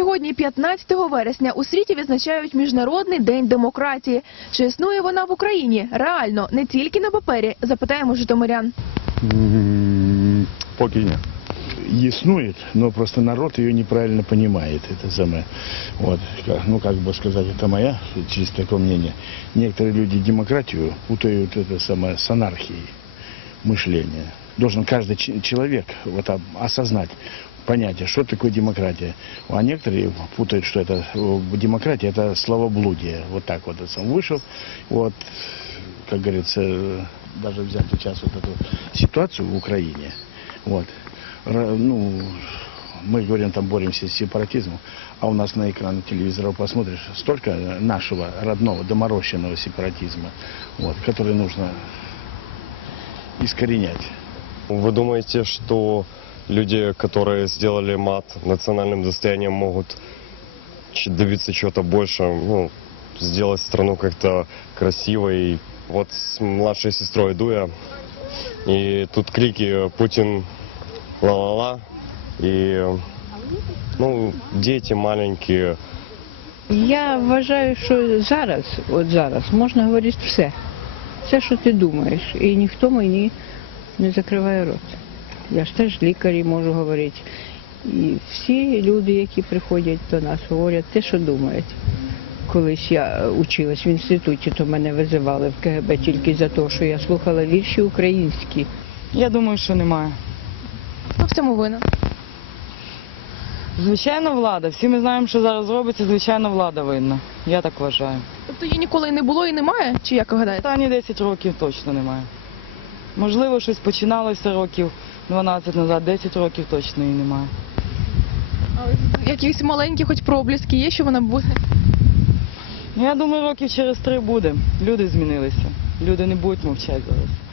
Сьогодні, 15 вересня, у світі відзначають Міжнародний день демократії. Чи існує вона в Україні? Реально, не тільки на папері, запитаємо житомирян. М, Поки ні. Існует, но просто народ ее неправильно понимает, это самое. Вот, как- ну, как бы сказать, это моя чисто такое мнение. Некоторые люди демократию путают это самое с анархией мышления. Должен каждый ч- человек вот об- осознать понятие, что такое демократия. А некоторые путают, что это э, демократия, это словоблудие. Вот так вот. это сам вышел, вот, как говорится, даже взять сейчас вот эту ситуацию в Украине, вот, ну, мы говорим, там боремся с сепаратизмом, а у нас на экран телевизора посмотришь, столько нашего родного, доморощенного сепаратизма, вот, который нужно искоренять. Вы думаете, что люди, которые сделали мат национальным достоянием, могут ч- добиться чего-то больше, ну, сделать страну как-то красивой? Вот с младшей сестрой иду я, и тут крики «Путин ла-ла-ла», и, ну, дети маленькие, Я вважаю, що зараз, от зараз, можна говорити все. Все, що ти думаєш. І ніхто мені не закриває рот. Я ж теж лікарі можу говорити. І всі люди, які приходять до нас, говорять те, що думають. Колись я училась в інституті, то мене визивали в КГБ тільки за те, що я слухала вірші українські. Я думаю, що немає. Хто в цьому винен? Звичайно, влада. Всі ми знаємо, що зараз робиться, звичайно, влада винна. Я так вважаю. Тобто її ніколи і не було і немає? Чи як ви гадаєте? Останні 10 років точно немає. Можливо, щось починалося років 12 назад, 10 років точно її немає. Якісь маленькі, хоч пробліски є, що вона буде? Ну, я думаю, років через три буде. Люди змінилися. Люди не будуть мовчати зараз.